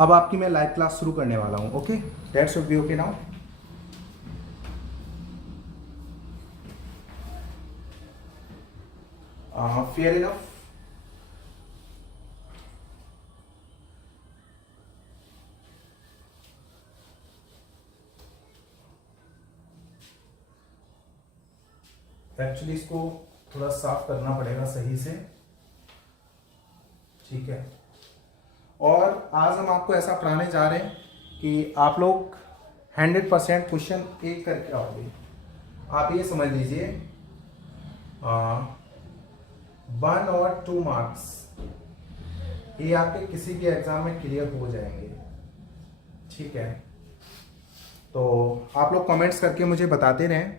अब आपकी मैं लाइव क्लास शुरू करने वाला हूँ। Okay, that's should be okay now. Fair enough. Actually इसको थोड़ा साफ करना पड़ेगा सही से, ठीक है। और आज हम आपको ऐसा पढ़ाने जा रहे हैं कि आप लोग 100% क्वेश्चन एक करके आओगे। आप ये समझ लीजिए 1 और 2 मार्क्स ये आपके किसी भी एग्जाम में क्लियर हो जाएंगे, ठीक है। तो आप लोग कमेंट्स करके मुझे बताते रहें।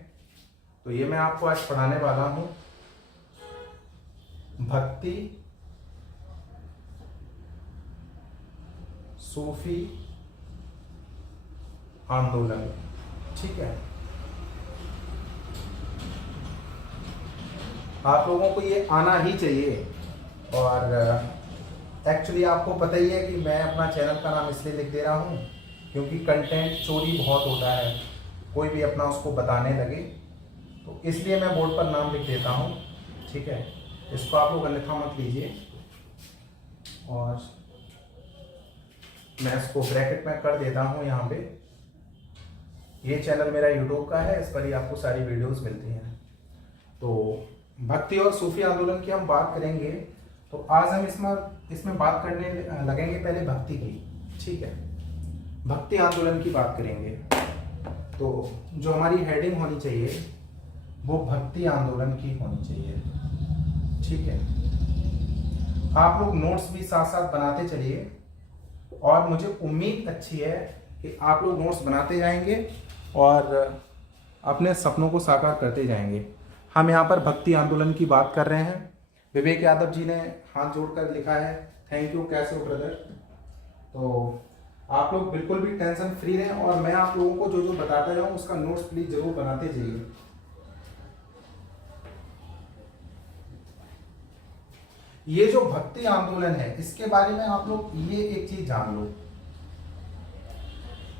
तो ये मैं आपको आज पढ़ाने वाला हूँ भक्ति सूफी आंदोलन, ठीक है। आप लोगों को ये आना ही चाहिए। और एक्चुअली आपको पता ही है कि मैं अपना चैनल का नाम इसलिए लिख दे रहा हूँ क्योंकि कंटेंट चोरी बहुत होता है, कोई भी अपना उसको बताने लगे, तो इसलिए मैं बोर्ड पर नाम लिख देता हूँ, ठीक है। इसको आप लोग अन्यथा मत लीजिए। और मैं इसको ब्रैकेट में कर देता हूँ यहाँ पे। ये चैनल मेरा यूट्यूब का है, इस पर ही आपको सारी वीडियोस मिलती हैं। तो भक्ति और सूफी आंदोलन की हम बात करेंगे। तो आज हम इसमें बात करने लगेंगे पहले भक्ति की, ठीक है। भक्ति आंदोलन की बात करेंगे। तो जो हमारी हेडिंग होनी चाहिए वो भक्ति आंदोलन की होनी चाहिए, ठीक है। आप लोग नोट्स भी साथ साथ बनाते चलिए और मुझे उम्मीद अच्छी है कि आप लोग नोट्स बनाते जाएंगे और अपने सपनों को साकार करते जाएंगे। हम यहाँ पर भक्ति आंदोलन की बात कर रहे हैं। विवेक यादव जी ने हाथ जोड़कर लिखा है, थैंक यू, कैसे हो ब्रदर। तो आप लोग बिल्कुल भी टेंशन फ्री रहें और मैं आप लोगों को जो जो बताता जाऊँ उसका नोट्स प्लीज जरूर बनाते जाइए। ये जो भक्ति आंदोलन है इसके बारे में आप लोग ये एक चीज जान लो,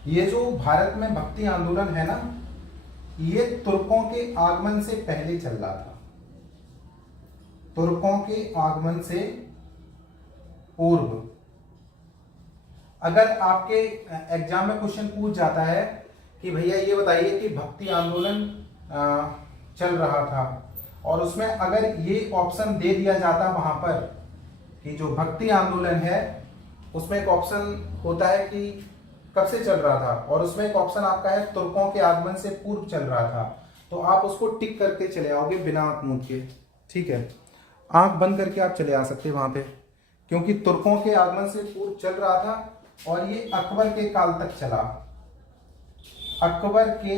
ये जो भारत में भक्ति आंदोलन है ना, ये तुर्कों के आगमन से पहले चल रहा था। तुर्कों के आगमन से पूर्व। अगर आपके एग्जाम में क्वेश्चन पूछ जाता है कि भैया ये बताइए कि भक्ति आंदोलन चल रहा था, और उसमें अगर ये ऑप्शन दे दिया जाता वहां पर कि जो भक्ति आंदोलन है उसमें एक ऑप्शन होता है कि कब से चल रहा था, और उसमें एक ऑप्शन आपका है तुर्कों के आगमन से पूर्व चल रहा था, तो आप उसको टिक करके चले आओगे बिना आंख मूंद के, ठीक है। आंख बंद करके आप चले आ सकते वहां पे, क्योंकि तुर्कों के आगमन से पूर्व चल रहा था और ये अकबर के काल तक चला। अकबर के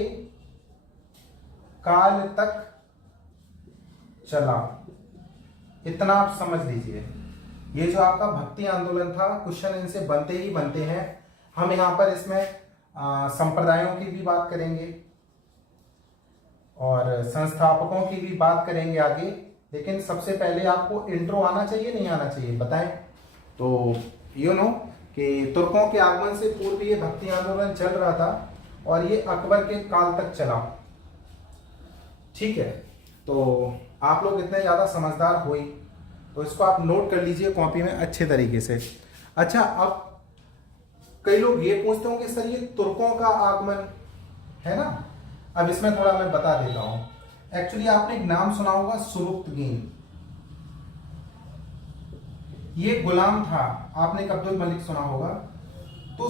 काल तक चला, इतना आप समझ लीजिए। ये जो आपका भक्ति आंदोलन था, क्वेश्चन इनसे बनते ही बनते हैं। हम यहाँ पर इसमें संप्रदायों की भी बात करेंगे और संस्थापकों की भी बात करेंगे आगे, लेकिन सबसे पहले आपको इंट्रो आना चाहिए, नहीं आना चाहिए बताएं। तो यू नो कि तुर्कों के आगमन से पूर्व ये भक्ति आंदोलन चल रहा था और ये अकबर के काल तक चला, ठीक है। तो आप लोग इतने ज़्यादा समझदार हुई तो इसको आप नोट कर लीजिए कॉपी में अच्छे तरीके से। अच्छा, अब कई लोग ये पूछते होंगे सर ये तुर्कों का आगमन है ना, अब इसमें थोड़ा मैं बता देता हूं। एक्चुअली आपने एक नाम सुना होगा सुबुक्तगीन, ये गुलाम था। आपने एक अब्दुल मलिक सुना होगा। तो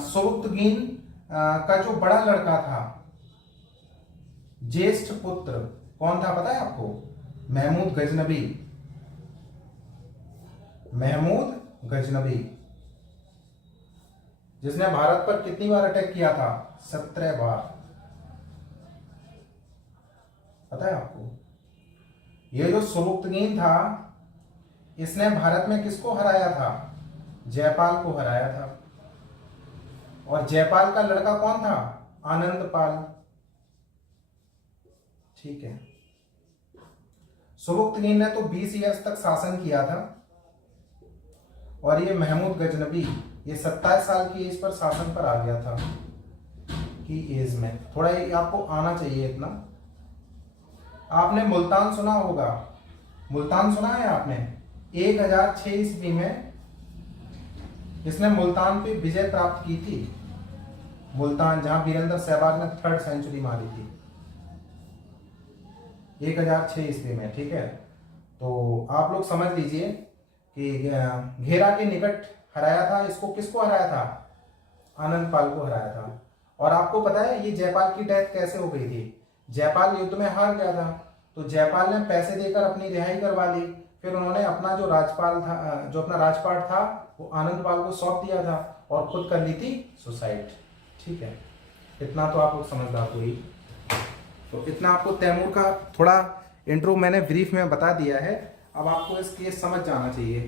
सुबुक्तगीन का जो बड़ा लड़का था, ज्येष्ठ पुत्र, कौन था पता है आपको? महमूद गजनबी। महमूद गजनबी, जिसने भारत पर कितनी बार अटैक किया था? 17 बार। पता है आपको? ये जो सुबुक्तगीन था इसने भारत में किसको हराया था? जयपाल को हराया था। और जयपाल का लड़का कौन था? आनंदपाल, ठीक है। सुबुक्तगीन ने तो 20 ईयर्स तक शासन किया था और ये महमूद गजनबी, ये 27 साल की एज पर शासन पर आ गया था की एज में। थोड़ा ये आपको आना चाहिए इतना। आपने मुल्तान सुना होगा, मुल्तान सुना है आपने? 1006 ईस्वी में इसने मुल्तान पे विजय प्राप्त की थी। मुल्तान, जहां वीरेंद्र सहवाग ने 3rd सेंचुरी मारी थी 1006 ईस्वी में। ठीक है, तो आप लोग समझ लीजिए कि घेरा के निकट हराया था इसको। किसको हराया था? आनंद पाल को हराया था। और आपको पता है ये जयपाल की डेथ कैसे हो गई थी? जयपाल युद्ध में हार गया था, तो जयपाल ने पैसे देकर अपनी रिहाई करवा ली। फिर उन्होंने अपना जो राजपाल था, जो अपना राजपाट था, वो आनंद पाल को सौंप दिया था और खुद कर ली थी सुसाइड। ठीक है, इतना तो आप लोग समझदार हुई। तो इतना आपको तैमूर का थोड़ा इंट्रो मैंने ब्रीफ में बता दिया है। अब आपको इस केस समझ जाना चाहिए।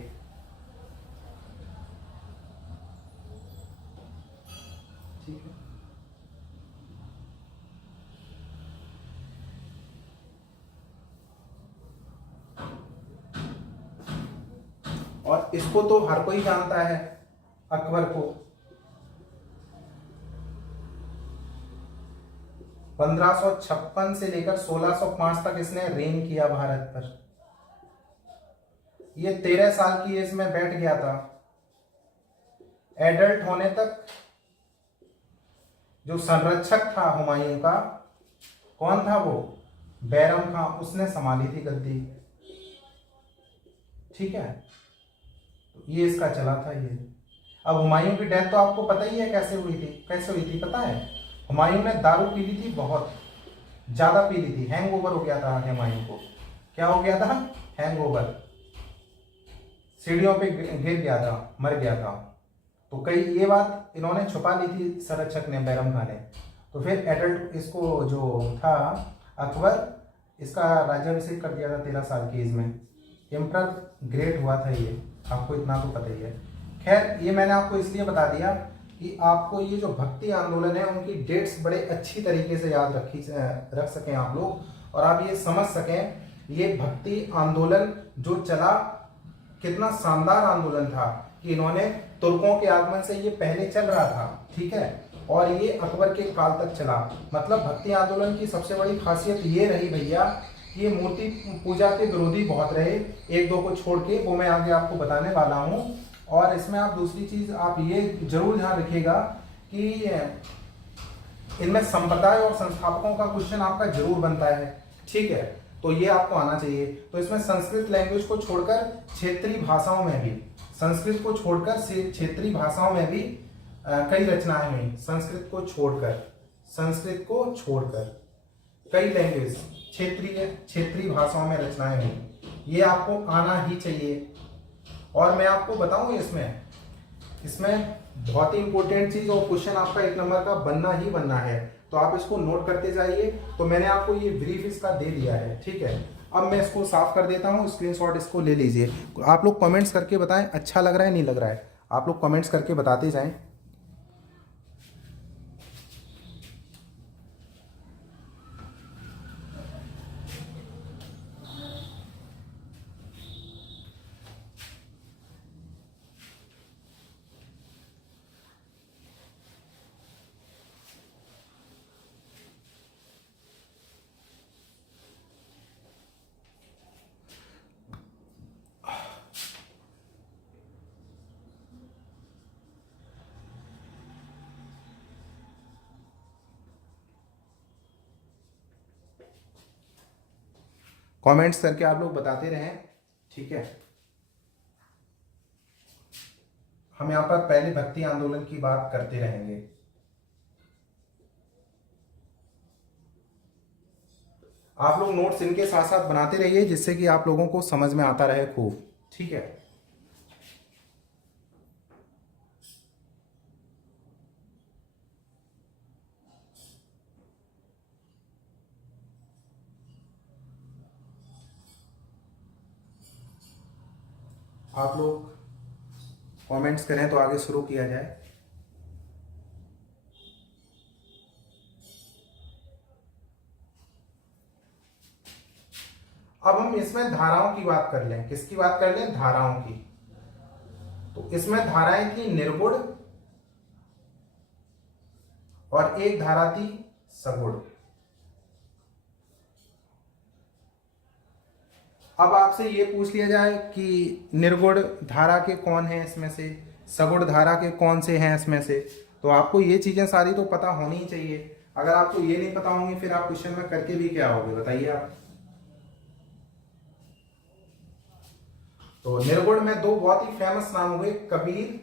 ठीक है, और इसको तो हर कोई जानता है, अकबर को। 1556 से लेकर 1605 तक इसने रेन किया भारत पर। ये 13 साल की एज में बैठ गया था। एडल्ट होने तक जो संरक्षक था हुमायूं का, कौन था वो? बैरम खां, उसने संभाली थी गद्दी। ठीक है, तो ये इसका चला था ये। अब हुमायूं की डेथ तो आपको पता ही है कैसे हुई थी। कैसे हुई थी पता है? हुमायूं ने दारू पी ली थी, बहुत ज्यादा पी ली थी। हैंगओवर हो गया था हुमायूं को। क्या हो गया था? हैंगओवर। सीढ़ियों पे गिर गया था, मर गया था। तो कई ये बात इन्होंने छुपा ली थी संरक्षक ने, बैरम खान ने। तो फिर एडल्ट इसको जो था अकबर, इसका राज्याभिषेक कर दिया था 13 साल की एज में। एम्परर ग्रेट हुआ था ये, आपको इतना तो पता ही है। खैर, ये मैंने आपको इसलिए बता दिया कि आपको ये जो भक्ति आंदोलन है उनकी डेट्स बड़े अच्छी तरीके से याद रख सकें आप लोग, और आप ये समझ सकें ये भक्ति आंदोलन जो चला कितना शानदार आंदोलन था कि इन्होंने तुर्कों के आगमन से ये पहले चल रहा था। ठीक है, और ये अकबर के काल तक चला। मतलब भक्ति आंदोलन की सबसे बड़ी खासियत ये रही भैया, ये मूर्ति पूजा के विरोधी बहुत रहे, एक दो को छोड़ के, वो मैं आगे आपको बताने वाला हूँ। और इसमें आप दूसरी चीज आप ये जरूर ध्यान रखिएगा कि इनमें संप्रदाय और संस्थापकों का क्वेश्चन आपका जरूर बनता है। ठीक है, तो ये आपको आना चाहिए। तो इसमें संस्कृत लैंग्वेज को छोड़कर क्षेत्रीय भाषाओं में भी, संस्कृत को छोड़कर क्षेत्रीय भाषाओं में भी कई रचनाएं हुई। संस्कृत को छोड़कर कई लैंग्वेज, क्षेत्रीय भाषाओं में रचनाएं हुई। ये आपको आना ही चाहिए। और मैं आपको बताऊं इसमें बहुत ही इंपॉर्टेंट चीज और क्वेश्चन आपका 1 नंबर का बनना ही बनना है, तो आप इसको नोट करते जाइए। तो मैंने आपको ये ब्रीफ इसका दे दिया है। ठीक है, अब मैं इसको साफ कर देता हूँ, स्क्रीनशॉट इसको ले लीजिए। आप लोग कमेंट्स करके बताएं अच्छा लग रहा है नहीं लग रहा है, आप लोग कमेंट्स करके बताते जाएं। कमेंट्स करके आप लोग बताते रहें। ठीक है, हम यहाँ पर पहले भक्ति आंदोलन की बात करते रहेंगे। आप लोग नोट्स इनके साथ साथ बनाते रहिए जिससे कि आप लोगों को समझ में आता रहे खूब। ठीक है, आप लोग कमेंट्स करें तो आगे शुरू किया जाए। अब हम इसमें धाराओं की बात कर लें। किसकी बात कर लें? धाराओं की। तो इसमें धाराएं थी निर्गुण और एक धारा थी सगुण। अब आपसे ये पूछ लिया जाए कि निर्गुण धारा के कौन हैं इसमें से, सगुण धारा के कौन से हैं इसमें से, तो आपको ये चीजें सारी तो पता होनी ही चाहिए। अगर आपको ये नहीं पता होंगी फिर आप क्वेश्चन में करके भी क्या होगे बताइए आप। तो निर्गुण में दो बहुत ही फेमस नाम हुए, कबीर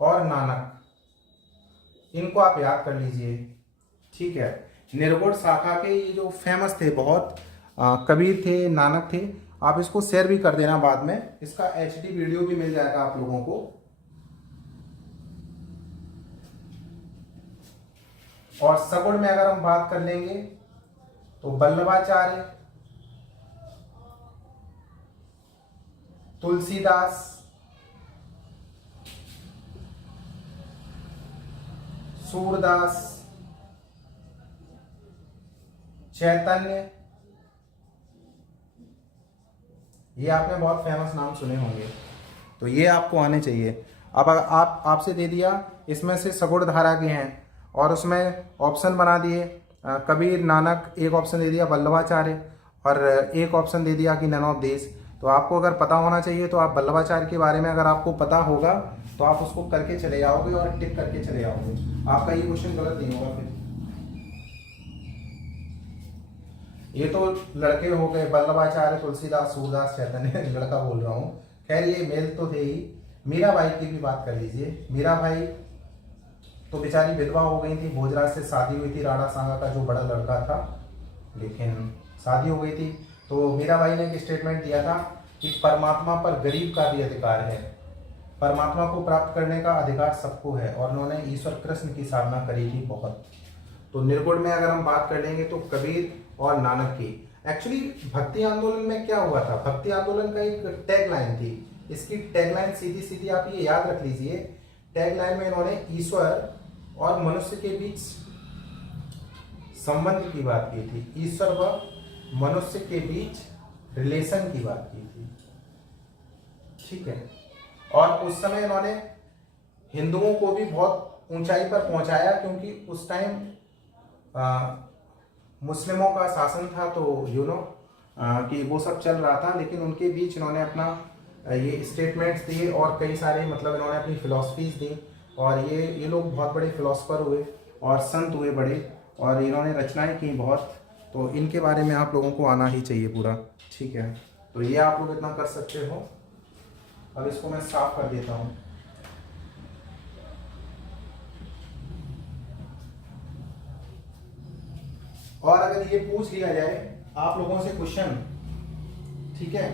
और नानक, इनको आप याद कर लीजिए। ठीक है, निर्गुण शाखा के ये जो फेमस थे बहुत, कबीर थे, नानक थे। आप इसको शेयर भी कर देना बाद में, इसका एचडी वीडियो भी मिल जाएगा आप लोगों को। और सगुण में अगर हम बात कर लेंगे तो वल्लभाचार्य, तुलसीदास, सूरदास, चैतन्य, ये आपने बहुत फेमस नाम सुने होंगे, तो ये आपको आने चाहिए। अब अगर आपसे दे दिया इसमें से सगुण धारा के हैं और उसमें ऑप्शन बना दिए कबीर, नानक, एक ऑप्शन दे दिया वल्लभाचार्य और एक ऑप्शन दे दिया कि नन ऑफ दिस, तो आपको अगर पता होना चाहिए तो आप वल्लभाचार्य के बारे में अगर आपको पता होगा तो आप उसको करके चले जाओगे और टिक करके चले जाओगे, आपका ये क्वेश्चन गलत नहीं होगा। फिर ये तो लड़के हो गए, वल्लभाचार्य, तुलसीदास, सूरदास, चैतन्य, लड़का बोल रहा हूँ, खैर ये मेल तो थे ही। मीराबाई की भी बात कर लीजिए। मीराबाई तो बेचारी विधवा हो गई थी, भोजराज से शादी हुई थी, राणा सांगा का जो बड़ा लड़का था, लेकिन शादी हो गई थी। तो मीराबाई ने एक स्टेटमेंट दिया था कि परमात्मा पर गरीब का भी अधिकार है, परमात्मा को प्राप्त करने का अधिकार सबको है, और उन्होंने ईश्वर कृष्ण की साधना करी थी बहुत। तो निर्गुण में अगर हम बात कर लेंगे तो कबीर और नानक की। एक्चुअली भक्ति आंदोलन में क्या हुआ था, भक्ति आंदोलन का एक टैग लाइन थी, इसकी टैग लाइन सीधी सीधी आप ये याद रख लीजिए। टैग लाइन में इन्होंने ईश्वर और मनुष्य के बीच संबंध की बात की थी, ईश्वर व मनुष्य के बीच रिलेशन की बात की थी। ठीक है, और उस समय इन्होंने हिंदुओं को भी बहुत ऊंचाई पर पहुंचाया, क्योंकि उस टाइम मुस्लिमों का शासन था, तो कि वो सब चल रहा था, लेकिन उनके बीच इन्होंने अपना ये स्टेटमेंट्स दिए और कई सारे मतलब इन्होंने अपनी फिलॉसफीज दी, और ये लोग बहुत बड़े फिलोसफर हुए और संत हुए बड़े, और इन्होंने रचनाएं की बहुत, तो इनके बारे में आप लोगों को आना ही चाहिए पूरा। ठीक है, तो ये आप लोग इतना कर सकते हो। अब इसको मैं साफ कर देता हूँ। और अगर ये पूछ लिया जाए आप लोगों से क्वेश्चन, ठीक है,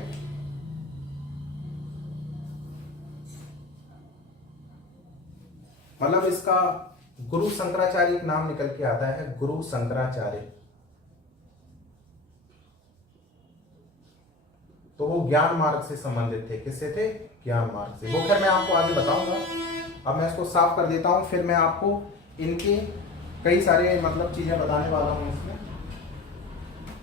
मतलब इसका गुरु शंकराचार्य एक नाम निकल के आता है, गुरु शंकराचार्य, तो वो ज्ञान मार्ग से संबंधित थे। किससे थे? ज्ञान मार्ग से। वो खैर मैं आपको आगे बताऊंगा, अब मैं इसको साफ कर देता हूं, फिर मैं आपको इनके कई सारे मतलब चीजें बताने वाला हूं। इसमें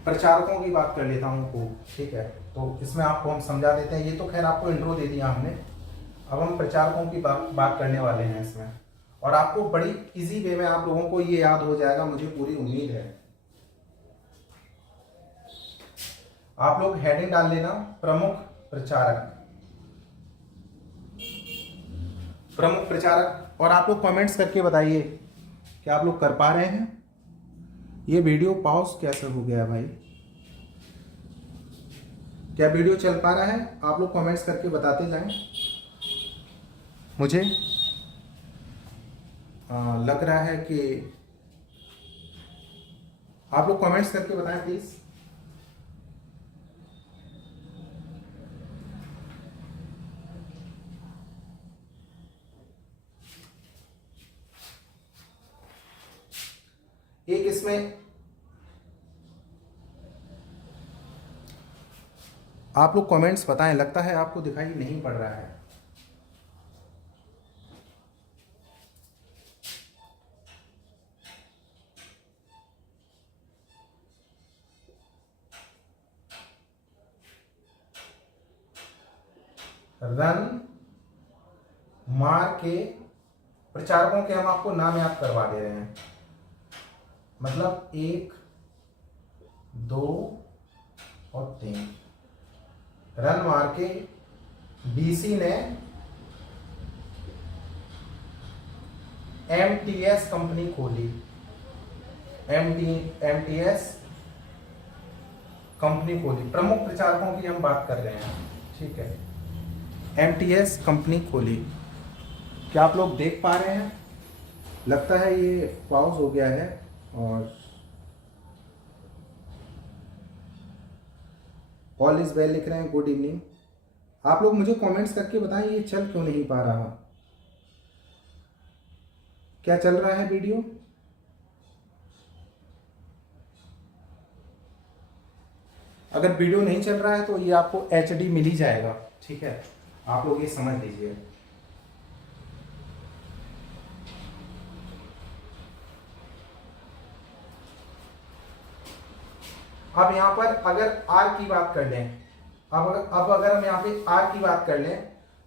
प्रचारकों की बात कर लेता हूं खूब, ठीक है, तो इसमें आपको हम समझा देते हैं। ये तो खैर आपको इंट्रो दे दिया हमने, अब हम प्रचारकों की बात करने वाले हैं इसमें, और आपको बड़ी इजी वे में आप लोगों को ये याद हो जाएगा, मुझे पूरी उम्मीद है। आप लोग हेडिंग डाल लेना, प्रमुख प्रचारक, प्रमुख प्रचारक, और आप लोग कमेंट्स करके बताइए कि आप लोग कर पा रहे हैं। ये वीडियो पॉज कैसे हो गया भाई, क्या वीडियो चल पा रहा है? आप लोग कमेंट्स करके बताते जाएं मुझे। लग रहा है कि आप लोग कमेंट्स करके बताएं प्लीज। एक इसमें आप लोग कमेंट्स बताएं, लगता है आपको दिखाई नहीं पड़ रहा है। रन मार्ग के प्रचारकों के हम आपको नाम याद करवा दे रहे हैं। मतलब 1, 2 और 3। रन मार के बीसी ने एमटीएस कंपनी खोली। एमटीएस कंपनी खोली, प्रमुख प्रचारकों की हम बात कर रहे हैं, ठीक है। एमटीएस कंपनी खोली। क्या आप लोग देख पा रहे हैं? लगता है ये पॉज हो गया है। और ऑल इज वेल लिख रहे हैं, गुड इवनिंग। आप लोग मुझे कमेंट्स करके बताएं ये चल क्यों नहीं पा रहा। क्या चल रहा है वीडियो? अगर वीडियो नहीं चल रहा है तो ये आपको एचडी मिल ही जाएगा, ठीक है। आप लोग ये समझ लीजिए। अब यहां पर अगर आर की बात कर लें, अब अगर हम यहाँ पे आर की बात कर लें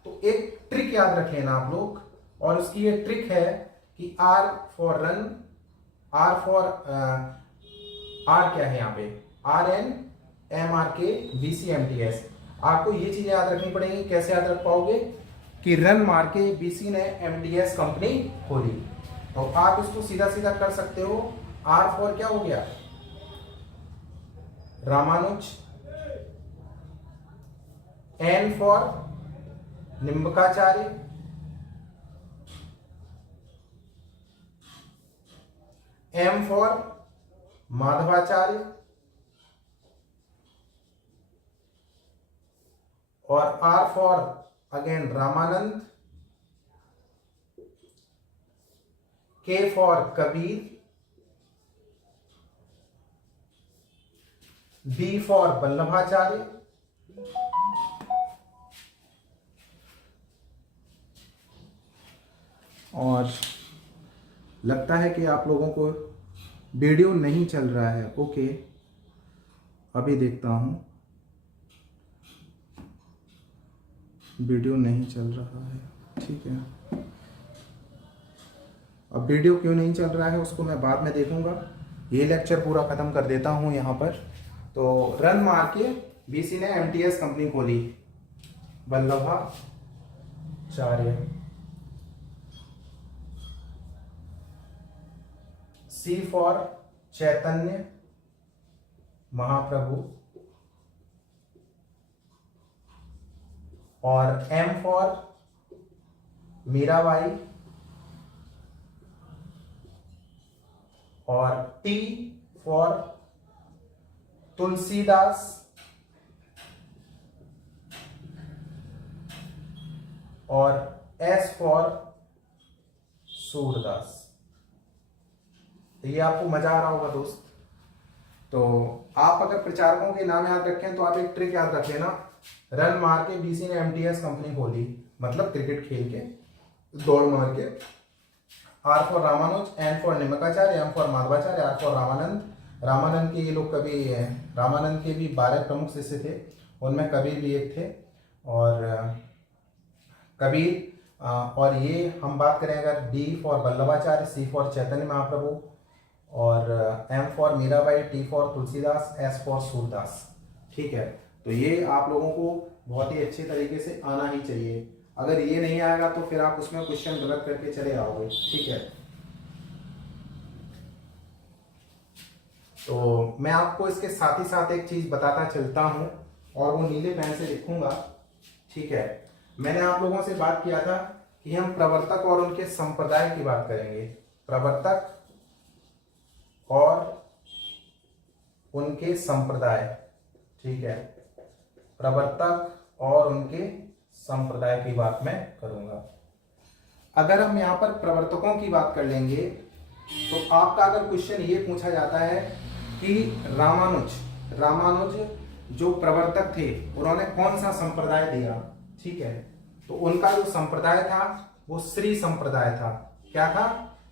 तो एक ट्रिक याद रख लेना आप लोग। और उसकी ये ट्रिक है कि R for run, R for R क्या है यहाँ पे, R N M R K B C M T S. आपको ये चीजें याद रखनी पड़ेगी। कैसे याद रख पाओगे? कि रन मार के बीसी ने एम टी एस कंपनी खोली, तो आप इसको सीधा सीधा कर सकते हो। आर फॉर क्या हो गया? Ramanuj. N for Nimbakacharya. M for Madhvacharya. और R for again Ramanand. K for Kabir. B for Vallabhacharya. और लगता है कि आप लोगों को वीडियो नहीं चल रहा है। ओके, अभी देखता हूं। वीडियो नहीं चल रहा है, ठीक है। अब वीडियो क्यों नहीं चल रहा है उसको मैं बाद में देखूंगा। ये लेक्चर पूरा खत्म कर देता हूं यहां पर। तो रन मार के बीसी ने एमटीएस कंपनी खोली, वल्लभाचार्य। C for Chaitanya Mahaprabhu. और एम फॉर मीराबाई। और टी फॉर तुलसीदास। और एस फॉर सूरदास। तो ये आपको मजा आ रहा होगा दोस्त। तो आप अगर प्रचारकों के नाम याद रखें तो आप एक ट्रिक याद रख लेना। रन मार के बीसी ने एमटीएस कंपनी खोली, मतलब क्रिकेट खेल के दौड़ मार के। R for Ramanuj, N for Nimbakacharya, M for Madhvacharya, R for Ramanand. Ramanand के ये लोग कभी, रामानंद के भी 12 प्रमुख शिष्य थे, उनमें कबीर भी एक थे। और कबीर और ये हम बात करें अगर D for Vallabhacharya, C for Chaitanya Mahaprabhu, और M for Mirabai, T for Tulsidas, S for Surdas, ठीक है। तो ये आप लोगों को बहुत ही अच्छे तरीके से आना ही चाहिए। अगर ये नहीं आएगा तो फिर आप उसमें क्वेश्चन गलत करके चले आओगे, ठीक है। तो मैं आपको इसके साथ ही साथ एक चीज बताता चलता हूं, और वो नीले पेन से लिखूंगा, ठीक है। मैंने आप लोगों से बात किया था कि हम प्रवर्तक और उनके संप्रदाय की बात करेंगे। प्रवर्तक और उनके संप्रदाय, ठीक है। प्रवर्तक और उनके संप्रदाय की बात मैं करूंगा। अगर हम यहां पर प्रवर्तकों की बात कर लेंगे तो आपका अगर क्वेश्चन ये पूछा जाता है कि रामानुज जो प्रवर्तक थे उन्होंने कौन सा संप्रदाय दिया, ठीक है। तो उनका जो संप्रदाय था वो श्री संप्रदाय था। क्या था?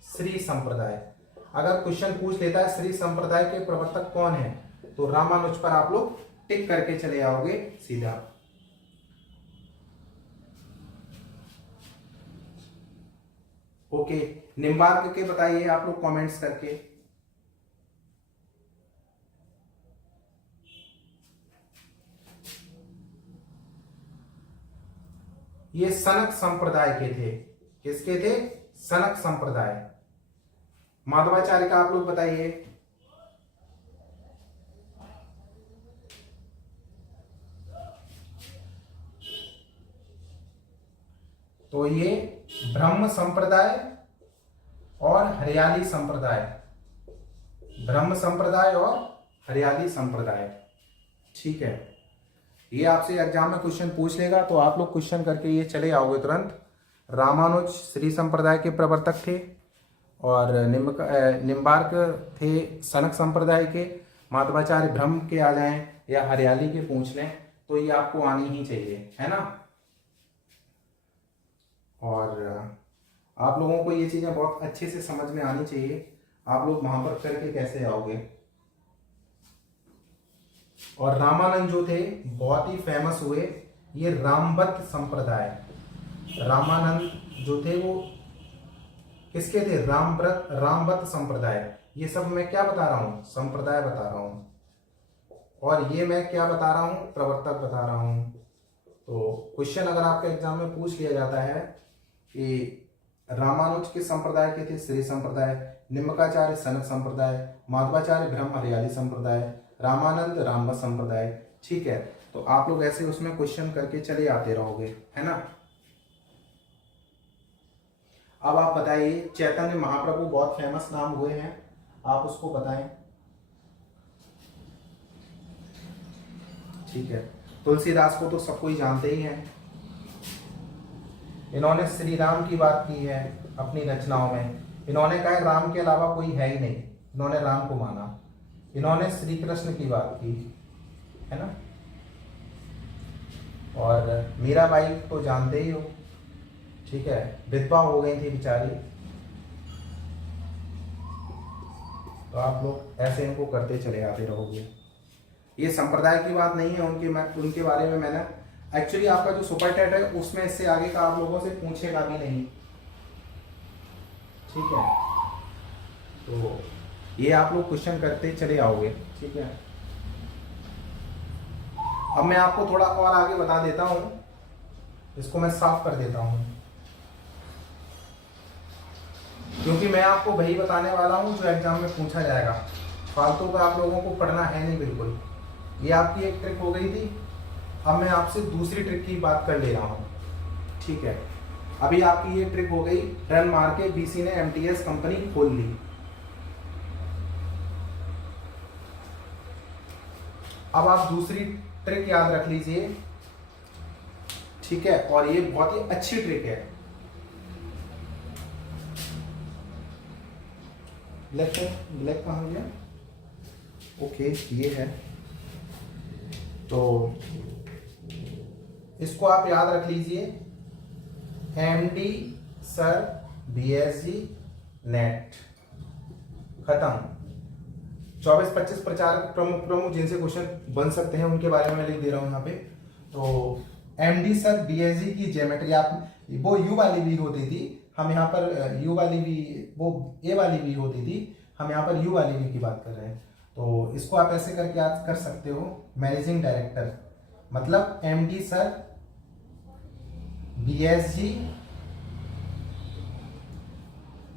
श्री संप्रदाय। अगर क्वेश्चन पूछ लेता है श्री संप्रदाय के प्रवर्तक कौन है, तो रामानुज पर आप लोग टिक करके चले आओगे सीधा। ओके, निम्बार्क के बताइए आप लोग कमेंट्स करके। ये सनक संप्रदाय के थे। किसके थे? सनक संप्रदाय। माधवाचार्य का आप लोग बताइए। तो ये ब्रह्म संप्रदाय और हरियाली संप्रदाय, ब्रह्म संप्रदाय और हरियाली संप्रदाय। ठीक है, ये आपसे एग्जाम में क्वेश्चन पूछ लेगा तो आप लोग क्वेश्चन करके ये चले आओगे तुरंत। रामानुज श्री संप्रदाय के प्रवर्तक थे और निम्बार्क थे सनक संप्रदाय के। माधवाचार्य ब्रह्म के आ जाएं या हरियाली के पूछ लें तो ये आपको आनी ही चाहिए, है ना। और आप लोगों को ये चीजें बहुत अच्छे से समझ में आनी चाहिए। आप लोग वहां पर करके कैसे आओगे। और रामानंद जो थे बहुत ही फेमस हुए, ये रामवत संप्रदाय। रामानंद जो थे वो किसके थे? रामवत संप्रदाय। ये सब मैं क्या बता रहा हूं? संप्रदाय बता रहा हूं। और ये मैं क्या बता रहा हूं? प्रवर्तक बता रहा हूं। तो क्वेश्चन अगर आपके एग्जाम में पूछ लिया जाता है कि रामानुज के संप्रदाय के थे श्री संप्रदाय, निम्बकाचार्य सनक संप्रदाय, माधवाचार्य ब्रह्म हरियाली संप्रदाय, रामानंद रामवत संप्रदाय, ठीक है, तो आप लोग ऐसे उसमें क्वेश्चन करके चले आते रहोगे, है ना। अब आप बताइए, चैतन्य महाप्रभु बहुत फेमस नाम हुए हैं, आप उसको बताएं। ठीक है, तुलसीदास को तो सब कोई जानते ही हैं। इन्होंने श्री राम की बात की है अपनी रचनाओं में। इन्होंने कहा राम के अलावा कोई है ही नहीं, इन्होंने राम को माना। इन्होंने श्री कृष्ण की बात की, है ना। और मीराबाई तो जानते ही हो, ठीक है, विधवा हो गई थी बेचारी। तो आप लोग ऐसे इनको करते चले आते रहोगे। ये संप्रदाय की बात नहीं है उनके बारे में मैंने एक्चुअली आपका जो सुपर टेट है उसमें इससे आगे का आप लोगों से पूछेगा भी नहीं, ठीक है। तो ये आप लोग क्वेश्चन करते चले आओगे, ठीक है। अब मैं आपको थोड़ा और आगे बता देता हूं, इसको मैं साफ कर देता हूं, क्योंकि मैं आपको वही बताने वाला हूं जो एग्जाम में पूछा जाएगा। फालतू का आप लोगों को पढ़ना है नहीं बिल्कुल। ये आपकी एक ट्रिक हो गई थी, अब मैं आपसे दूसरी ट्रिक की बात कर ले रहा हूं, ठीक है। अभी आपकी ये ट्रिक हो गई, रन मार के बीसी ने एमटीएस कंपनी खोल ली। अब आप दूसरी ट्रिक याद रख लीजिए, ठीक है, और ये बहुत ही अच्छी ट्रिक है। ब्लैक कहाँ गया? ओके, ये है। तो इसको आप याद रख लीजिए, एमडी सर बीएसजी नेट खत्म। 24-25 प्रचार प्रमुख जिनसे क्वेश्चन बन सकते हैं उनके बारे में मैं लिख दे रहा हूं यहाँ पे। तो एमडी सर बीएसजी की ज्योमेट्री, आप वो यू वाली भी होती थी, हम यहाँ पर यू वाली भी, वो ए वाली भी होती थी, हम यहाँ पर यू वाली भी की बात कर रहे हैं। तो इसको आप ऐसे करके याद कर सकते हो, मैनेजिंग डायरेक्टर मतलब एमडी सर बीएसजी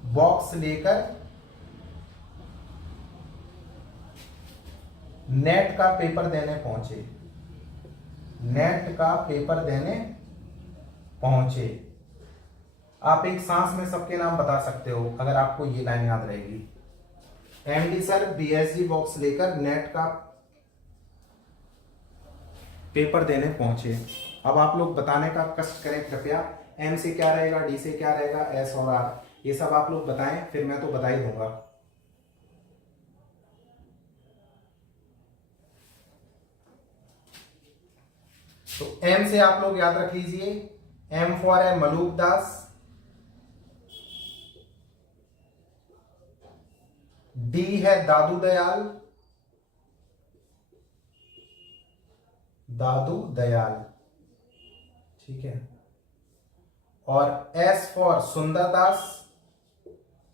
बॉक्स लेकर नेट का पेपर देने पहुंचे, नेट का पेपर देने पहुंचे। आप एक सांस में सबके नाम बता सकते हो अगर आपको ये लाइन याद रहेगी। एमडी सर बीएसजी बॉक्स लेकर नेट का पेपर देने पहुंचे। अब आप लोग बताने का कष्ट करें कृपया। एम से क्या रहेगा, डी से क्या रहेगा, एस और आर, ये सब आप लोग बताएं, फिर मैं तो बता ही दूंगा। तो एम से आप लोग याद रख लीजिए, एम फॉर है मलूक दास, डी है दादू दयाल, दादू दयाल, ठीक है, और एस फॉर सुंदरदास,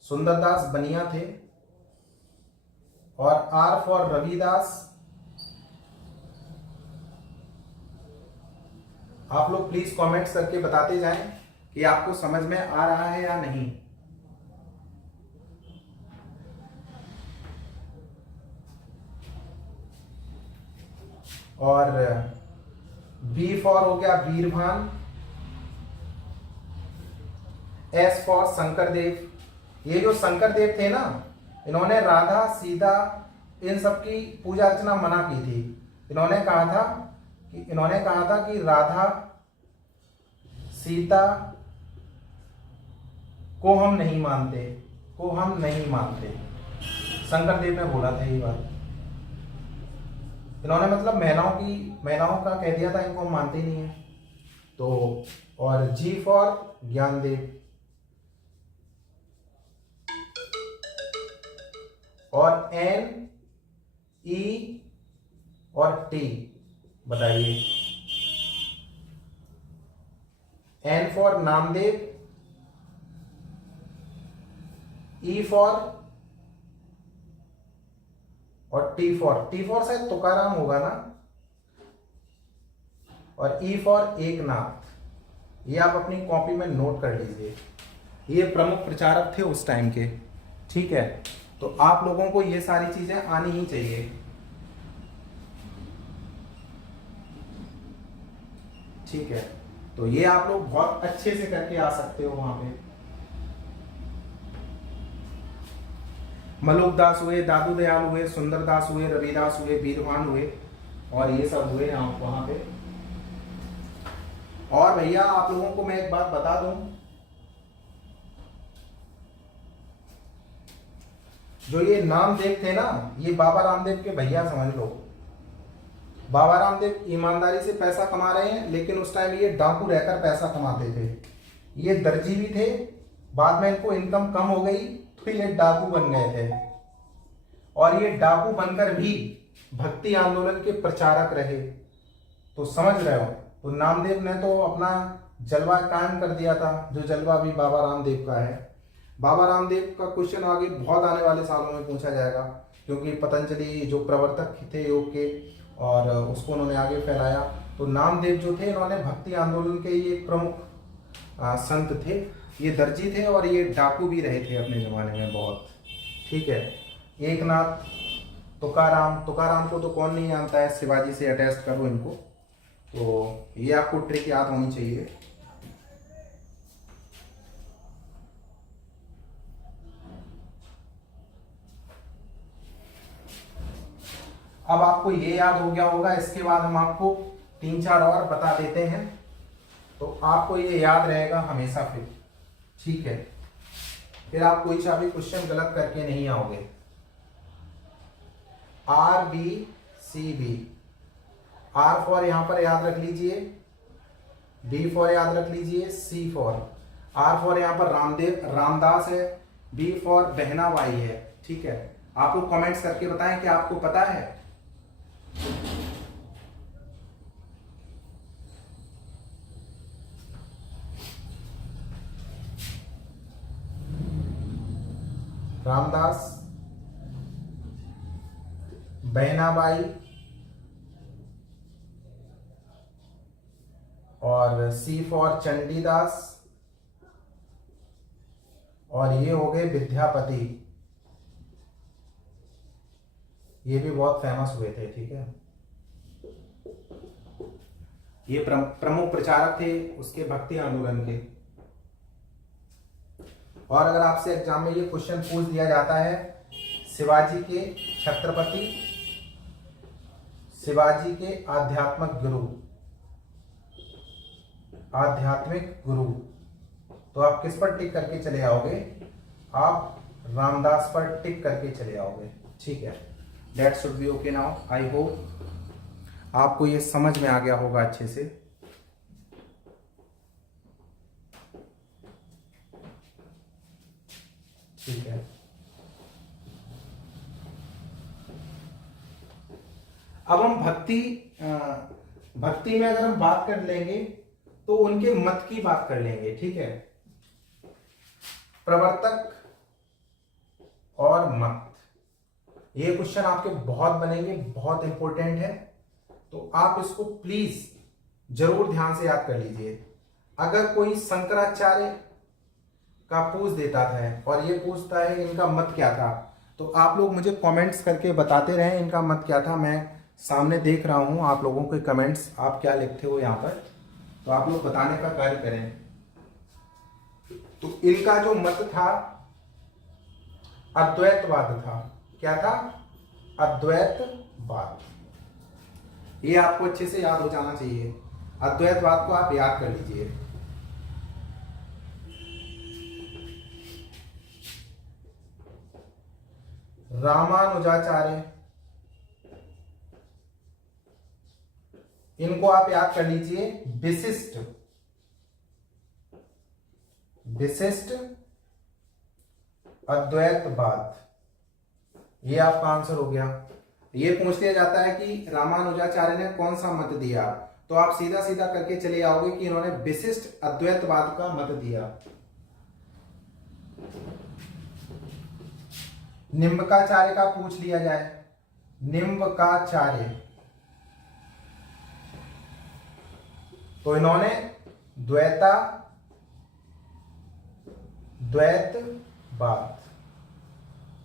सुंदरदास बनिया थे। और आर फॉर रविदास। आप लोग प्लीज कमेंट्स करके बताते जाएं कि आपको समझ में आ रहा है या नहीं। और बी फॉर हो गया वीरभान। S for Shankardev. ये जो शंकरदेव थे ना, इन्होंने राधा सीता इन सब की पूजा अर्चना मना की थी। इन्होंने कहा था कि राधा सीता को हम नहीं मानते। शंकरदेव ने बोला था ये बात। इन्होंने मतलब महिलाओं का कह दिया था, इनको हम मानते ही नहीं है। तो और जी फॉर ज्ञानदेव। और एन, ई और टी बताइए। N for Namdev, E for और टी फॉर शायद तुकाराम होगा ना, और ई फॉर एकनाथ। ये आप अपनी कॉपी में नोट कर लीजिए। ये प्रमुख प्रचारक थे उस टाइम के, ठीक है। तो आप लोगों को ये सारी चीजें आनी ही चाहिए। ठीक है, तो ये आप लोग बहुत अच्छे से करके आ सकते हो वहां पे। मलुकदास हुए, दादू दयाल हुए, सुंदरदास हुए, रविदास हुए, वीरभान हुए, और ये सब हुए वहां पे। और भैया आप लोगों को मैं एक बात बता दूं, जो ये नामदेव थे ना, ये बाबा रामदेव के भैया समझ लो। बाबा रामदेव ईमानदारी से पैसा कमा रहे हैं, लेकिन उस टाइम ये डाकू रहकर पैसा कमाते थे। ये दर्जी भी थे, बाद में इनको इनकम कम हो गई तो ये डाकू बन गए थे। और ये डाकू बनकर भी भक्ति आंदोलन के प्रचारक रहे। तो समझ रहे हो, तो नामदेव ने तो अपना जलवा कायम कर दिया था, जो जलवा भी बाबा रामदेव का है। बाबा रामदेव का क्वेश्चन आगे बहुत आने वाले सालों में पूछा जाएगा, क्योंकि पतंजलि जो प्रवर्तक थे योग के, और उसको उन्होंने आगे फैलाया। तो नामदेव जो थे, इन्होंने भक्ति आंदोलन के ये प्रमुख संत थे। ये दर्जी थे और ये डाकू भी रहे थे अपने जमाने में बहुत, ठीक है। एकनाथ, तुकाराम को तो कौन नहीं जानता है, शिवाजी से अटैच करो इनको। तो ये आपको ट्रिक याद होनी चाहिए। अब आपको ये याद हो गया होगा, इसके बाद हम आपको 3-4 और बता देते हैं, तो आपको ये याद रहेगा हमेशा फिर, ठीक है। फिर आप कोई सा भी क्वेश्चन गलत करके नहीं आओगे। R B C B. R for यहां पर याद रख लीजिए, बी फॉर याद रख लीजिए, सी फॉर, आर फॉर यहां पर रामदास है, बी फॉर बहनाबाई है, ठीक है। आप लोग कमेंट्स करके बताएं कि आपको पता है। रामदास, बहनाबाई और सी फॉर चंडीदास, और ये हो गए विद्यापति। ये भी बहुत फेमस हुए थे, ठीक है। ये प्रमुख प्रचारक थे उसके भक्ति आंदोलन के। और अगर आपसे एग्जाम में ये क्वेश्चन पूछ दिया जाता है, शिवाजी के छत्रपति, शिवाजी के आध्यात्मिक गुरु, तो आप किस पर टिक करके चले आओगे? आप रामदास पर टिक करके चले आओगे, ठीक है। That should be okay now. I hope आपको ये समझ में आ गया होगा अच्छे से। ठीक है, अब हम भक्ति में अगर हम बात कर लेंगे तो उनके मत की बात कर लेंगे, ठीक है। प्रवर्तक और मत। ये क्वेश्चन आपके बहुत बनेंगे, बहुत इंपॉर्टेंट है, तो आप इसको प्लीज जरूर ध्यान से याद कर लीजिए। अगर कोई शंकराचार्य का पूछ देता है और ये पूछता है इनका मत क्या था, तो आप लोग मुझे कमेंट्स करके बताते रहें इनका मत क्या था। मैं सामने देख रहा हूं आप लोगों के कमेंट्स, आप क्या लिखते हो यहाँ पर, तो आप लोग बताने का कार्य करें। तो इनका जो मत था अद्वैतवाद था। क्या था? अद्वैतवाद। ये आपको अच्छे से याद हो जाना चाहिए। अद्वैतवाद को आप याद कर लीजिए। रामानुजाचार्य, इनको आप याद कर लीजिए। विशिष्ट, विशिष्ट अद्वैतवाद, ये आपका आंसर हो गया। ये पूछ लिया जाता है कि रामानुजाचार्य ने कौन सा मत दिया, तो आप सीधा सीधा करके चले आओगे कि इन्होंने विशिष्ट अद्वैतवाद का मत दिया। निम्बकाचार्य का पूछ लिया जाए, निम्बकाचार्य, तो इन्होंने द्वैतवाद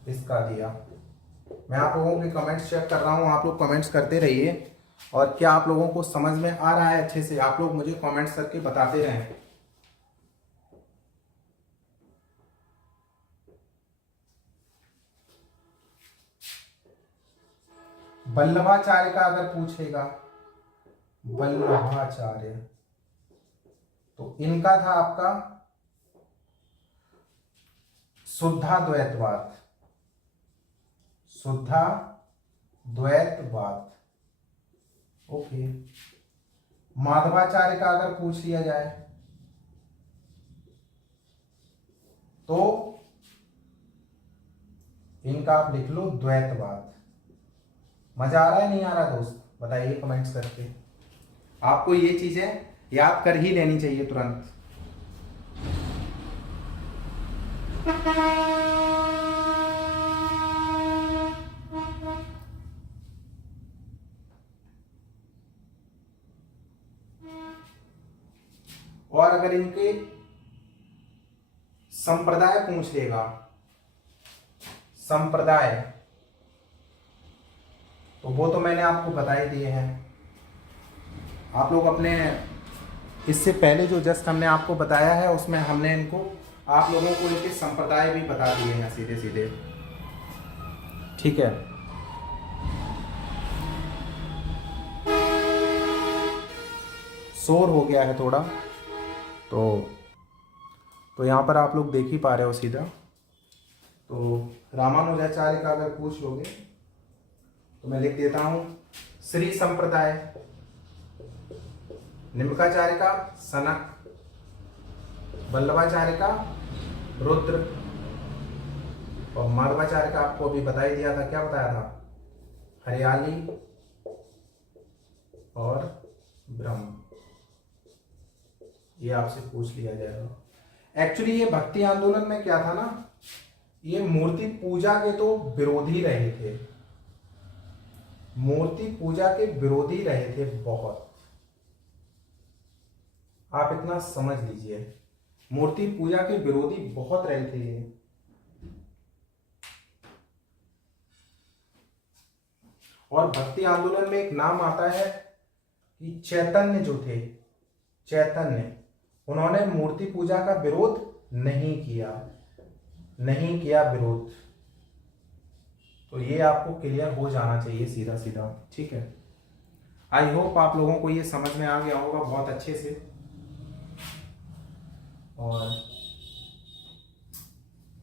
इसका दिया। मैं आप लोगों के कमेंट्स चेक कर रहा हूं, आप लोग कमेंट्स करते रहिए। और क्या आप लोगों को समझ में आ रहा है अच्छे से, आप लोग मुझे कमेंट्स करके बताते रहें। वल्लभाचार्य का अगर पूछेगा, वल्लभाचार्य, तो इनका था आपका शुद्धाद्वैतवाद, शुद्धाद्वैतवाद। ओके। माधवाचार्य का अगर पूछ लिया जाए तो इनका आप लिख लो द्वैतवाद। मजा आ रहा है नहीं आ रहा दोस्त, बताइए कमेंट्स करके। आपको ये चीजें याद कर ही लेनी चाहिए तुरंत। और अगर इनके संप्रदाय पूछ लेगा, संप्रदाय, तो वो तो मैंने आपको बता ही दिए हैं। आप लोग अपने इससे पहले जो जस्ट हमने आपको बताया है उसमें हमने इनको, आप लोगों को इनके संप्रदाय भी बता दिए हैं सीधे सीधे। ठीक है। शोर हो गया है थोड़ा, तो यहाँ पर आप लोग देख ही पा रहे हो सीधा। तो रामानुजाचार्य का अगर पूछ लोगे तो मैं लिख देता हूं श्री संप्रदाय, निम्बकाचार्य का सनक, वल्लभाचार्य का रुद्र, और माधवाचार्य का आपको अभी बता ही दिया था। क्या बताया था? हरियाली और ब्रह्म। ये आपसे पूछ लिया जाएगा। एक्चुअली ये भक्ति आंदोलन में क्या था ना, ये मूर्ति पूजा के तो विरोधी रहे थे, मूर्ति पूजा के विरोधी रहे थे बहुत। आप इतना समझ लीजिए, मूर्ति पूजा के विरोधी बहुत रहे थे ये। और भक्ति आंदोलन में एक नाम आता है कि चैतन्य जो थे, चैतन्य, उन्होंने मूर्ति पूजा का विरोध नहीं किया, नहीं किया विरोध। तो ये आपको क्लियर हो जाना चाहिए सीधा सीधा। ठीक है। आई होप आप लोगों को ये समझ में आ गया होगा बहुत अच्छे से। और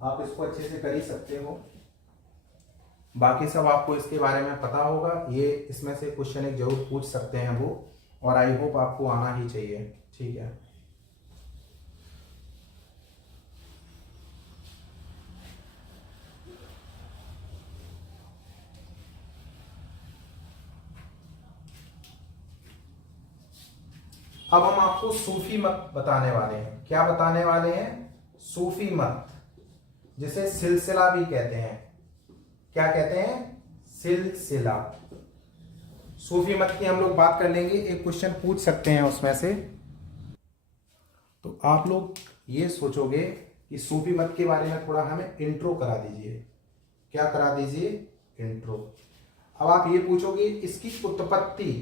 आप इसको अच्छे से कर ही सकते हो। बाकी सब आपको इसके बारे में पता होगा। ये इसमें से क्वेश्चन एक जरूर पूछ सकते हैं वो, और आई होप आपको आना ही चाहिए। ठीक है। अब हम आपको सूफी मत बताने वाले हैं। क्या बताने वाले हैं? सूफी मत। जिसे सिलसिला भी कहते हैं। क्या कहते हैं? सिलसिला। सूफी मत की हम लोग बात कर लेंगे, एक क्वेश्चन पूछ सकते हैं उसमें से। तो आप लोग ये सोचोगे कि सूफी मत के बारे में थोड़ा हमें इंट्रो करा दीजिए। क्या करा दीजिए? इंट्रो। अब आप ये पूछोगे इसकी उत्पत्ति,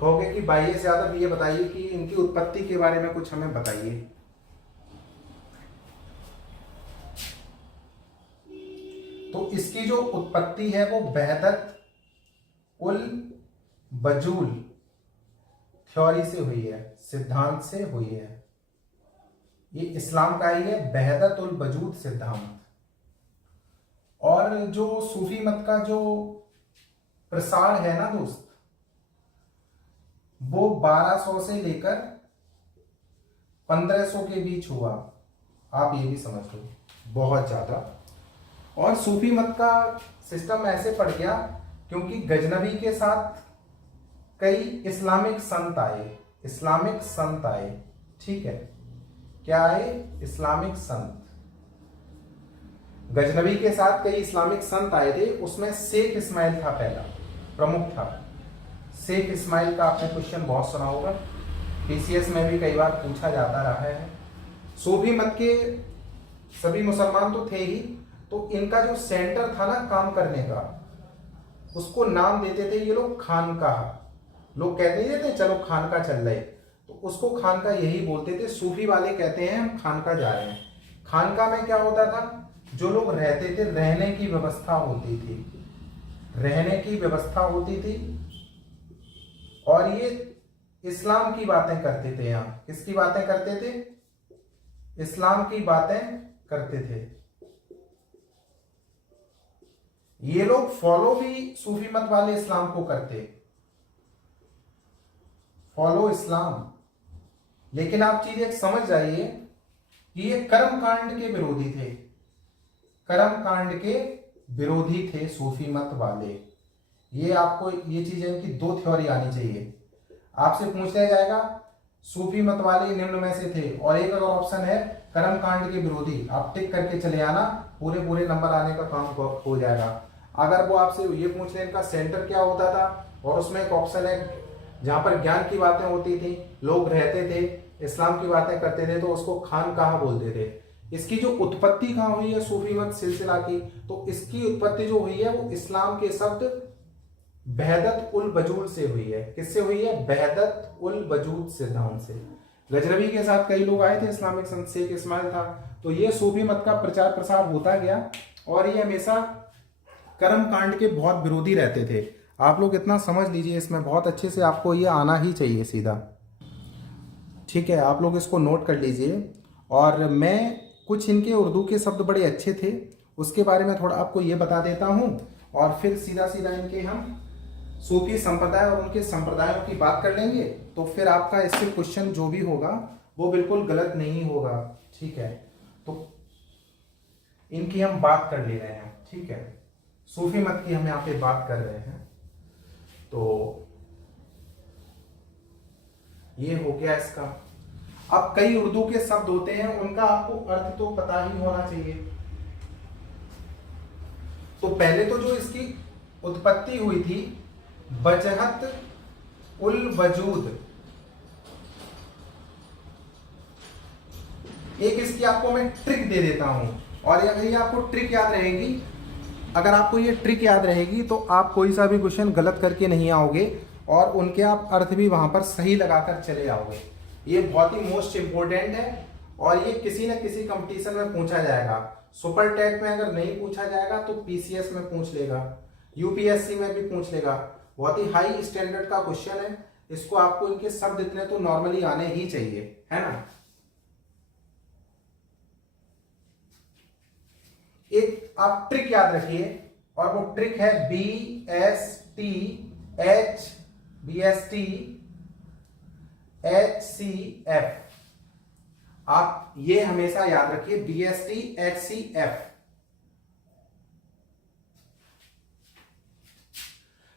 कहोगे कि भाई से ज्यादा ये बताइए कि इनकी उत्पत्ति के बारे में कुछ हमें बताइए। तो इसकी जो उत्पत्ति है वो वहदत उल वजूद थ्योरी से हुई है, सिद्धांत से हुई है। ये इस्लाम का ही है, वहदत उल वजूद सिद्धांत। और जो सूफी मत का जो प्रसार है ना दोस्त, वो 1200 से लेकर 1500 के बीच हुआ। आप ये भी समझ लो, बहुत ज्यादा। और सूफी मत का सिस्टम ऐसे पड़ गया क्योंकि गजनबी के साथ कई इस्लामिक संत आए। इस्लामिक संत आए, ठीक है। क्या आए? इस्लामिक संत। गजनबी के साथ कई इस्लामिक संत आए थे, उसमें शेख इस्माइल था, पहला प्रमुख था। शेख इस्माइल का आपने क्वेश्चन बहुत सुना होगा, पीसीएस में भी कई बार पूछा जाता रहा है। सूफी मत के सभी मुसलमान तो थे ही, तो इनका जो सेंटर था ना काम करने का, उसको नाम देते थे ये लोग खानकाह। लोग कहते नहीं थे चलो खानका चल रहे, तो उसको खानका यही बोलते थे। सूफी वाले कहते हैं हम खानका जा रहे हैं। खानका में क्या होता था? जो लोग रहते थे, रहने की व्यवस्था होती थी, रहने की व्यवस्था होती थी। और ये इस्लाम की बातें करते थे। यहाँ किसकी बातें करते थे? इस्लाम की बातें करते थे। ये लोग फॉलो भी सूफी मत वाले इस्लाम को करते, फॉलो इस्लाम। लेकिन आप चीज एक समझ जाइए कि ये कर्म कांड के विरोधी थे, कर्म कांड के विरोधी थे सूफी मत वाले। ये आपको ये चीजें इनकी दो थ्योरी आनी चाहिए। आपसे पूछ लिया जाएगा सूफी मत वाले निम्न में से थे, और एक अगर ऑप्शन है कर्म कांड के विरोधी, आप टिक करके चले आना, पूरे पूरे नंबर आने का काम हो जाएगा। अगर वो आपसे ये पूछ ले इनका सेंटर क्या होता था, और उसमें एक ऑप्शन है जहां पर ज्ञान की बातें होती थी, लोग रहते थे, इस्लाम की बातें करते थे, तो उसको खानकाह बोलते थे। इसकी जो उत्पत्ति कहाँ हुई है सूफी मत सिलसिला की, तो इसकी उत्पत्ति जो हुई है वो इस्लाम के शब्द वहदत उल वजूद से हुई है। किससे हुई है? वहदत उल वजूद सिद्धांत से। गजनबी के साथ कई लोग आए थे, इस्लामिक संत शेख इस्माइल था। तो ये सूफी मत का प्रचार प्रसार होता गया, और ये हमेशा कर्म कांड के बहुत विरोधी रहते थे। आप लोग इतना समझ लीजिए, इसमें बहुत अच्छे से आपको ये आना ही चाहिए सीधा, ठीक है। आप लोग इसको नोट कर लीजिए। और मैं कुछ इनके उर्दू के शब्द बड़े अच्छे थे, उसके बारे में थोड़ा आपको ये बता देता हूँ, और फिर सीधा सीधा इनके हम सूफी संप्रदाय और उनके संप्रदायों की बात कर लेंगे। तो फिर आपका इससे क्वेश्चन जो भी होगा वो बिल्कुल गलत नहीं होगा, ठीक है। तो इनकी हम बात कर ले रहे हैं, ठीक है। सूफी मत की हम यहाँ पे बात कर रहे हैं। तो ये हो गया इसका। अब कई उर्दू के शब्द होते हैं, उनका आपको अर्थ तो पता ही होना चाहिए। तो पहले तो जो इसकी उत्पत्ति हुई थी, वजहत उल वजूद, एक इसकी आपको मैं ट्रिक दे देता हूं, और अगर ये आपको ट्रिक याद रहेगी, अगर आपको ये ट्रिक याद रहेगी तो आप कोई सा भी क्वेश्चन गलत करके नहीं आओगे, और उनके आप अर्थ भी वहां पर सही लगाकर चले आओगे। ये बहुत ही मोस्ट इंपोर्टेंट है, और ये किसी न किसी कंपटीशन में पूछा जाएगा। सुपर टेट में अगर नहीं पूछा जाएगा तो पीसीएस में पूछ लेगा, यूपीएससी में भी पूछ लेगा। बहुत ही हाई स्टैंडर्ड का क्वेश्चन है, इसको आपको इनके शब्द इतने तो नॉर्मली आने ही चाहिए, है ना। एक आप ट्रिक याद रखिए, और वो ट्रिक है BSTHCF। आप ये हमेशा याद रखिए, BSTHCF।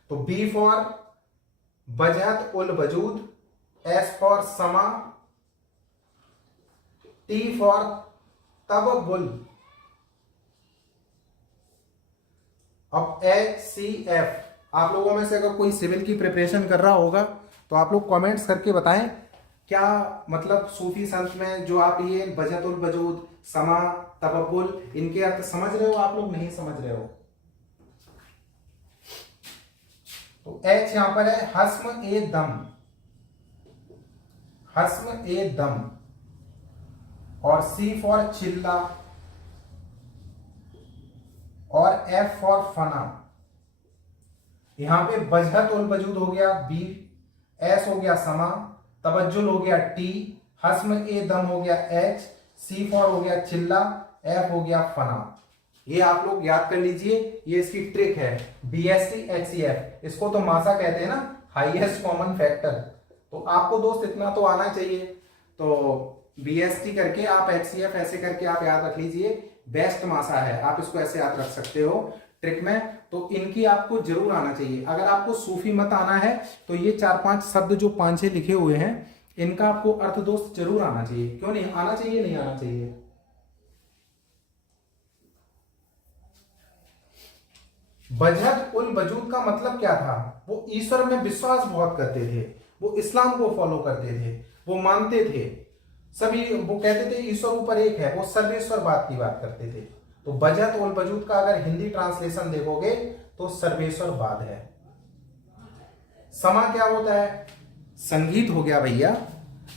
तो B फॉर वजहत उल वजूद, S फॉर समा, T फॉर तबबुल। अब HCF, आप लोगों में से अगर कोई सिविल की प्रिपरेशन कर रहा होगा तो आप लोग कमेंट्स करके बताएं क्या मतलब सूफी संत में जो आप ये बजतुल वजूद, समा, तबब्बुल, इनके अर्थ समझ रहे हो आप लोग, नहीं समझ रहे हो? तो H यहां पर है हस्म ए दम, हस्म ए दम, और C फॉर चिल्ला, और F फॉर फना। यहां पे बजहत उल वजूद हो गया B, S हो गया समा, तबज्जुल हो गया T, हस्म ए दम हो गया H, C फॉर हो गया चिल्ला, F हो गया फना। ये आप लोग याद कर लीजिए, ये इसकी ट्रिक है। BST HCF, इसको तो मासा कहते हैं ना, हाईएस्ट कॉमन फैक्टर। तो आपको दोस्त इतना तो आना चाहिए। तो BST करके आप HCF ऐसे करके आप याद रख लीजिए, बेस्ट मासा है, आप इसको ऐसे याद रख सकते हो ट्रिक में। तो इनकी आपको जरूर आना चाहिए। अगर आपको सूफी मत आना है तो ये 4-5 शब्द जो 5-6 लिखे हुए हैं, इनका आपको अर्थ दोस्त जरूर आना चाहिए। क्यों नहीं आना चाहिए? नहीं आना चाहिए। बजहत उल वजूद का मतलब क्या था? वो ईश्वर में विश्वास बहुत करते थे, वो इस्लाम को फॉलो करते थे, वो मानते थे सभी, वो कहते थे ईश्वर ऊपर एक है, वो सर्वेश्वरवाद की बात करते थे। तो बजहत उल वजूद का अगर हिंदी ट्रांसलेशन देखोगे तो सर्वेश्वरवाद है। समा क्या होता है? संगीत हो गया भैया।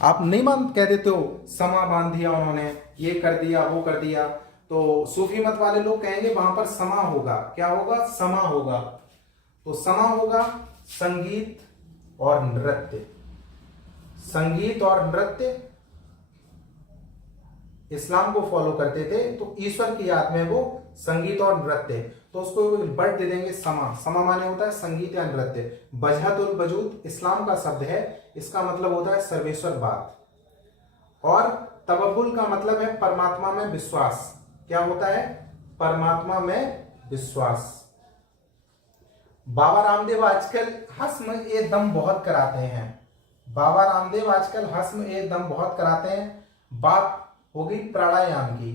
आप नहीं मान कह देते हो समा बांध दिया उन्होंने, ये कर दिया वो कर दिया, तो सूफी मत वाले लोग कहेंगे वहां पर समा होगा। क्या होगा? समा होगा। तो समा होगा संगीत और नृत्य, संगीत और नृत्य। इस्लाम को फॉलो करते थे तो ईश्वर की याद में वो संगीत और नृत्य, तो उसको वर्ड दे देंगे समा। समा माने होता है संगीत या नृत्य। बजहतुल वजूद इस्लाम का शब्द है, इसका मतलब होता है सर्वेश्वरवाद। और तबब्बुल का मतलब है परमात्मा में विश्वास। क्या होता है? परमात्मा में विश्वास। बाबा रामदेव आजकल हस्म ए दम बहुत कराते हैं, बाबा रामदेव आजकल हस्म ए दम बहुत कराते हैं। बात हो गई प्राणायाम की।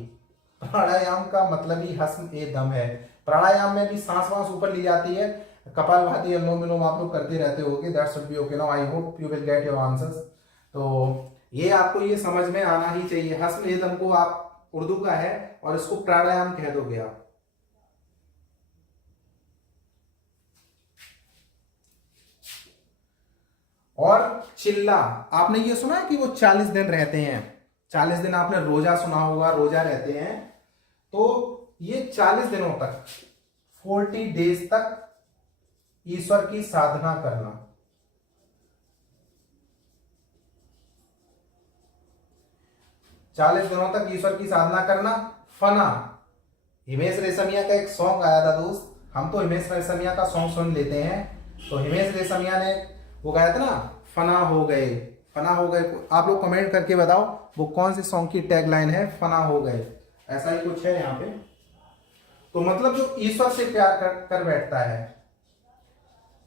प्राणायाम का मतलब ही हस्म ए दम है। प्राणायाम में भी सांस वांस ऊपर ली जाती है, कपालभाति, अनुलोम विलोम आप लोग करते रहते होगे। That should be okay now, I hope you will get your answers. तो ये आपको ये समझ में आना ही चाहिए। हस्म ए दम को आप उर्दू का है और इसको प्राणायाम कह दोगे आप। और चिल्ला, आपने ये सुना है कि वो 40 दिन रहते हैं। 40 दिन आपने रोजा सुना होगा, रोजा रहते हैं। तो ये 40 दिनों तक, 40 डेज तक ईश्वर की साधना करना। चालीस दिनों तक ईश्वर की साधना करना। फना, हिमेश रेशमिया का एक सॉन्ग आया था दोस्त, हम तो हिमेश रेशमिया का सॉन्ग सुन लेते हैं। तो हिमेश रेशमिया ने वो गाया था ना, फना हो गए, फना हो गए। आप लोग कमेंट करके बताओ वो कौन से सॉन्ग की टैगलाइन है, फना हो गए, ऐसा ही कुछ है यहाँ पे। तो मतलब जो ईश्वर से प्यार कर बैठता है।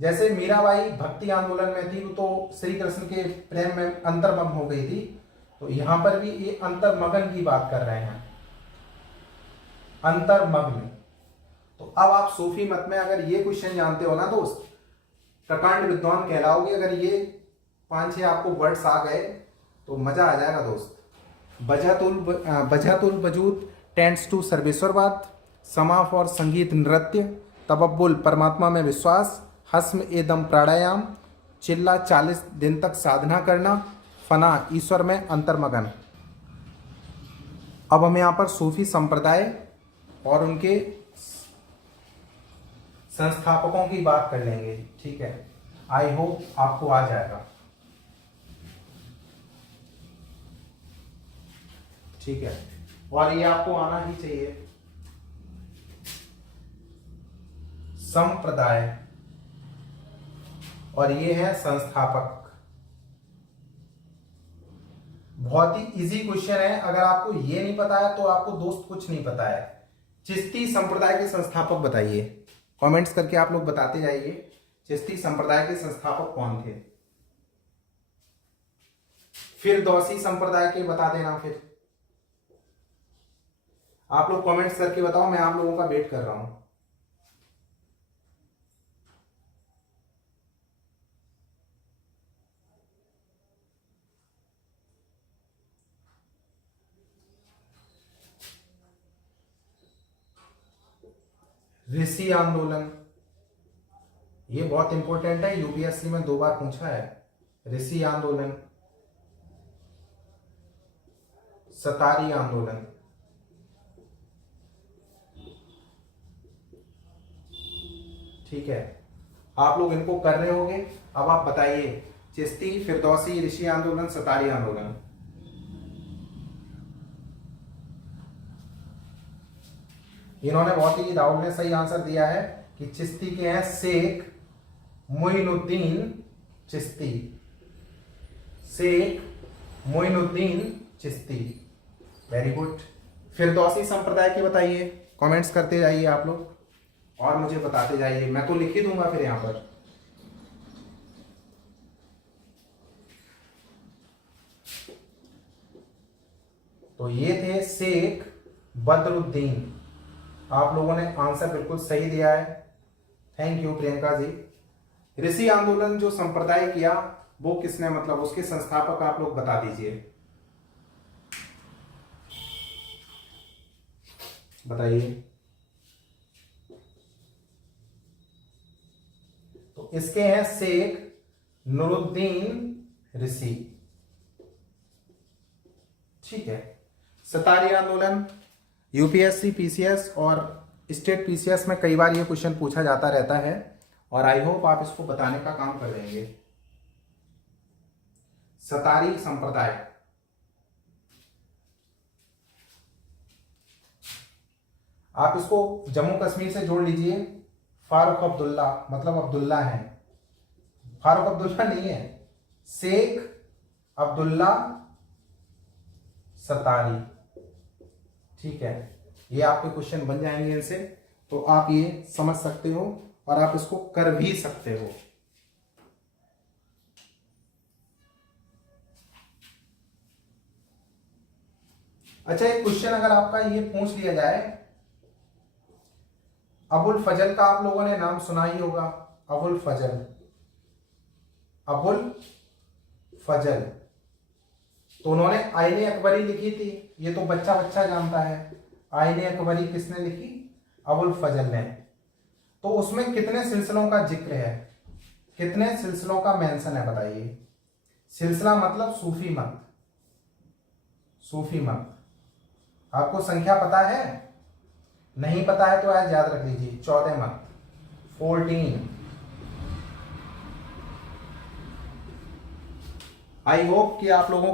जैसे मीराबाई भक्ति आंदोलन में थी तो श्री कृष्ण के प्रेम में अंतर्मग्न हो गई थी, तो यहां पर भी ये अंतर्मग्न की बात कर रहे हैं, अंतर्मग्न। तो अब आप सूफी मत में अगर ये क्वेश्चन जानते हो ना दोस्त, प्रकांड विद्वान कहलाओगे। अगर ये 5-6 आपको वर्ड्स आ गए तो मजा आ जाएगा दोस्त। बजहतुल वजूद टेंड्स टू सर्वेश्वरवाद, समा फॉर संगीत नृत्य, तबब्बुल परमात्मा में विश्वास, हस्म ए दम प्राणायाम, चिल्ला 40 दिन तक साधना करना, फना ईश्वर में अंतर्मगन। अब हम यहाँ पर सूफी संप्रदाय और उनके संस्थापकों की बात कर लेंगे, ठीक है। आई होप आपको आ जाएगा, ठीक है, और ये आपको आना ही चाहिए। संप्रदाय और ये है संस्थापक। बहुत ही इजी क्वेश्चन है, अगर आपको ये नहीं पता है तो आपको दोस्त कुछ नहीं पता है। चिश्ती संप्रदाय के संस्थापक बताइए, कमेंट्स करके आप लोग बताते जाइए, चिश्ती संप्रदाय के संस्थापक कौन थे। फिर दौसी संप्रदाय के बता देना। फिर आप लोग कमेंट्स करके बताओ, मैं आप लोगों का वेट कर रहा हूं। ऋषि आंदोलन, ये बहुत इंपॉर्टेंट है, यूपीएससी में 2 बार पूछा है। ऋषि आंदोलन, सतारी आंदोलन, ठीक है, आप लोग इनको कर रहे होंगे। अब आप बताइए, चिश्ती, फिरदौसी, ऋषि आंदोलन, सतारी आंदोलन। इन्होंने बहुत ही, राहुल ने सही आंसर दिया है कि चिश्ती के हैं शेख मोइनुद्दीन चिश्ती, शेख मोइनुद्दीन चिश्ती। Very good. फिरदौसी संप्रदाय की बताइए, कमेंट्स करते जाइए आप लोग और मुझे बताते जाइए, मैं तो लिख ही दूंगा फिर यहां पर। तो ये थे शेख बदरुद्दीन, आप लोगों ने आंसर बिल्कुल सही दिया है, थैंक यू प्रियंका जी। ऋषि आंदोलन जो संप्रदाय किया वो किसने, मतलब उसके संस्थापक आप लोग बता दीजिए, बताइए। तो इसके हैं शेख नूरुद्दीन ऋषि, ठीक है। सतारी आंदोलन, यूपीएससी, पीसीएस और स्टेट पीसीएस में कई बार ये क्वेश्चन पूछा जाता रहता है और आई होप आप इसको बताने का काम कर देंगे। सतारी संप्रदाय, आप इसको जम्मू कश्मीर से जोड़ लीजिए। फारूक अब्दुल्ला, मतलब अब्दुल्ला है, फारूक अब्दुल्ला नहीं है, शेख अब्दुल्ला सतारी, ठीक है। ये आपके क्वेश्चन बन जाएंगे इनसे, तो आप ये समझ सकते हो और आप इसको कर भी सकते हो। अच्छा, एक क्वेश्चन अगर आपका ये पूछ लिया जाए, अबुल फजल का आप लोगों ने नाम सुना ही होगा, अबुल फजल, अबुल फजल, तो उन्होंने आईने अकबरी लिखी थी, ये तो बच्चा बच्चा जानता है। आईने अकबरी किसने लिखी, अबुल फजल ने। तो उसमें कितने सिलसिलों का जिक्र है, कितने सिलसिलों का मेंशन है, बताइए। सिलसिला मतलब सूफी मत, सूफी मत। आपको संख्या पता है, नहीं पता है तो आज याद रख लीजिए, 14 मत, 14। आई होप कि आप लोगों